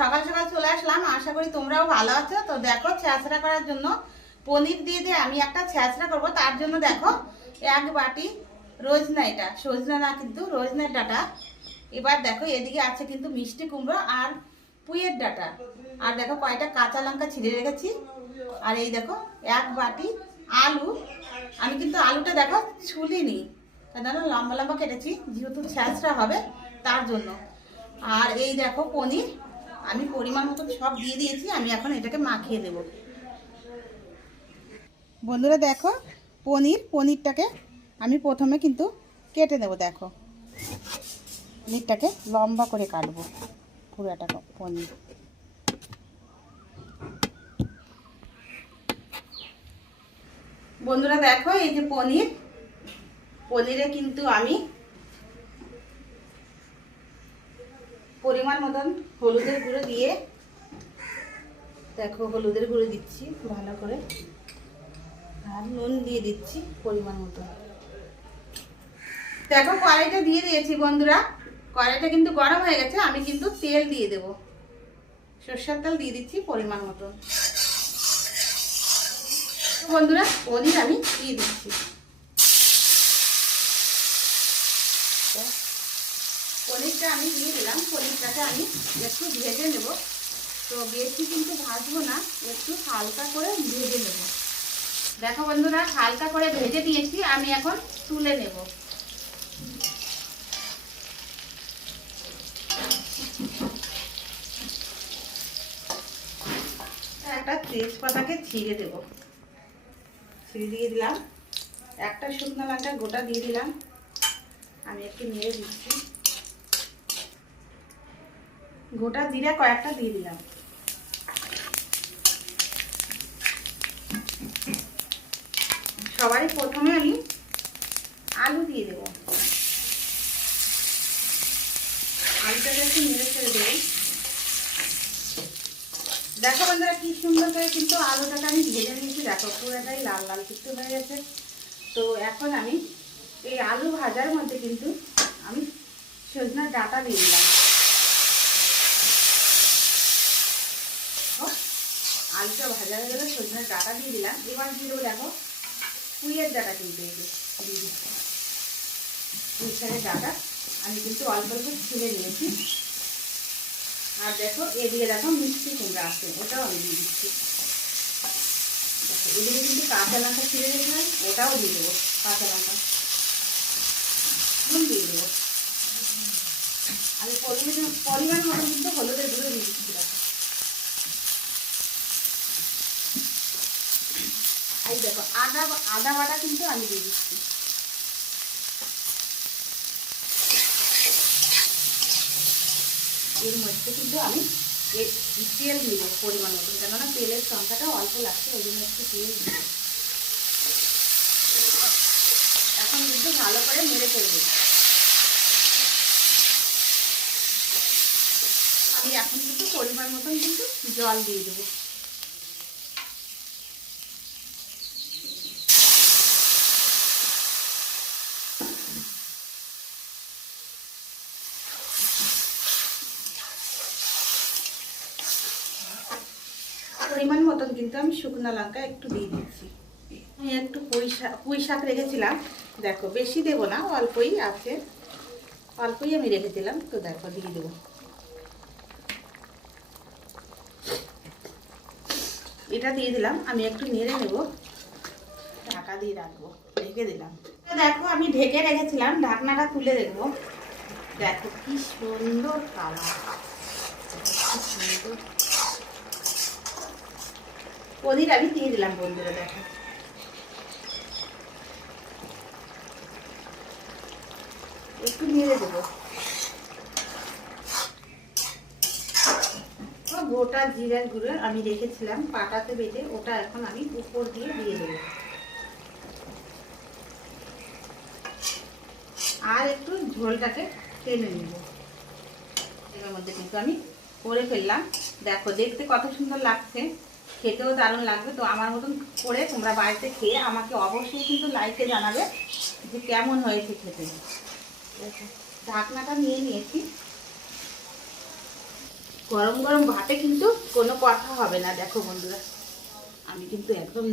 সকাল সকাল চলে আসলাম, আশা করি তোমরাও ভালো আছো। তো দেখো ছ্যাঁচড়া করার জন্য পনির দিয়ে আমি একটা ছ্যাঁচড়া করব। তার জন্য দেখো এক বাটি রোজনা, এটা সজনা না কিন্তু রোজনার ডাটা। এবার দেখো এদিকে আছে কিন্তু মিষ্টি কুমড়ো আর পুঁইয়ের ডাটা। আর দেখো কয়টা কাঁচা লঙ্কা ছিঁড়ে রেখেছি। আর এই দেখো এক বাটি আলু। আমি কিন্তু আলুটা দেখো ছুলিনি, তার জন্য লম্বা লম্বা কেটেছি, যেহেতু ছ্যাঁচড়া হবে তার জন্য। আর এই দেখো পনির আমি পরিমাণ মতো সব দিয়ে দিয়েছি। আমি এখন এটাকে মাখিয়ে দেব। বন্ধুরা দেখো পনিরটাকে আমি প্রথমে কিন্তু কেটে নেব। দেখো পনিরটাকে লম্বা করে কাটবো, পুরোটা পনির। বন্ধুরা দেখো এই যে পনিরে কিন্তু আমি পরিমাণ মতন হলুদের গুঁড়ো দিয়ে, দেখো হলুদের গুঁড়ো দিচ্ছি ভালো করে, আর নুন দিয়ে দিচ্ছি পরিমাণ মতো। দেখো কড়াইটা দিয়ে দিয়েছি বন্ধুরা, কড়াইটা কিন্তু গরম হয়ে গেছে। আমি কিন্তু তেল দিয়ে দেব, সরষের তেল দিয়ে দিচ্ছি পরিমাণ মতো। বন্ধুরা পনির আমি দিয়ে দিচ্ছি। পনিরটা আমি দিয়ে দিলাম। পনিরটাকে আমি একটু ভেজে নেব। তো বেশি কিন্তু ভাজবো না, একটু হালকা করে ভেজে নেব। দেখো বন্ধুরা হালকা করে ভেজে দিয়েছি, আমি এখন তুলে নেব। একটা তেজপাতাকে ছিঁড়ে দেব, ছিঁড়ে দিয়ে দিলাম। একটা শুকনো লঙ্কা গোটা দিয়ে দিলাম। আমি একটু নেড়ে দিচ্ছি। গোটা জিরা কয়েকটা দিয়ে দিলাম। সবারই প্রথমে আমি আলু দিয়ে দেব। আলুটাকে একটু নেড়ে ছেড়ে দেব। দেখো বন্ধুরা কি সুন্দর করে কিন্তু আলুটাকে আমি ভেজে নিয়েছি। দেখো পুরোটাই লাল লাল কিন্তু হয়ে গেছে। তো এখন আমি এই আলু ভাজার মধ্যে কিন্তু আমি সজনার ডাঁটা দিয়ে দিলাম। আলুটা ভাজা হয়ে গেলে সজনার ডাঁটা দিয়ে দিলাম। এবার দিয়ে দেবো দেখো পুঁইয়ের ডাঁটা কিন্তু দিয়ে দিচ্ছি। পুঁই শাকের ডাঁটা আমি কিন্তু অল্প অল্প ছিলে নিয়েছি। আর দেখো এদিকে দেখো মিষ্টি কুমড়া আছে, ওটাও আমি দিয়ে দিচ্ছি। এদিকে কিন্তু কাঁচা লঙ্কা ছিঁড়ে রেখেছিলাম, ওটাও দিয়ে দেবো। কাঁচা লঙ্কা নুন দিয়ে দেবো। আমি পরিমাণ মতো কিন্তু হলুদের গুঁড়ো দিয়ে দিচ্ছি। দেখো এই দেখো আদা বাটা কিন্তু আমি দিয়ে দিচ্ছি। এর মধ্যে কিন্তু আমি তেল দিব পরিমাণ মতন, কেননা তেলের সংখ্যাটা অল্প লাগছে, ওই জন্য একটু তেল দিব। এখন কিন্তু ভালো করে নেড়ে করে দেব। আমি এখন কিন্তু পরিমাণ মতন কিন্তু জল দিয়ে দেবো। পরিমাণ মতন কিন্তু আমি শুকনো লঙ্কা একটু দিয়ে দিচ্ছি। আমি একটু পুঁই শাক রেখেছিলাম, দেখো বেশি দেবো না, অল্পই আছে, অল্পই আমি রেখেছিলাম। তো দেখো দিয়ে দেবো। এটা দিয়ে দিলাম, আমি একটু নেড়ে নেব, ঢাকা দিয়ে রাখবো, ঢেকে দিলাম। দেখো আমি ঢেকে রেখেছিলাম, ঢাকনাটা তুলে দেখবো। দেখো কি সুন্দর কালার, কি সুন্দর পনির আমি দিয়ে দিলাম। বন্ধুরা দেখো একটু নেড়ে দেবো। গোটা জিরার গুঁড়ো আমি রেখেছিলাম পাটাতে বেটে, ওটা এখন আমি উপর দিয়ে দেবো। আর একটু ঝোলটাকে টেনে নেব। এর মধ্যে কিন্তু আমি করে ফেললাম। দেখো দেখতে কত সুন্দর লাগছে, খেতেও দারুণ লাগবে। তো আমার মতন করে তোমরা বাড়িতে খেয়ে আমাকে অবশ্যই কিন্তু লাইকে জানাবে যে কেমন হয়েছে খেতে। ঢাকনাটা নিয়ে নিয়েছি। গরম গরম ভাতে কিন্তু কোনো কথা হবে না। দেখো বন্ধুরা, আমি কিন্তু একদম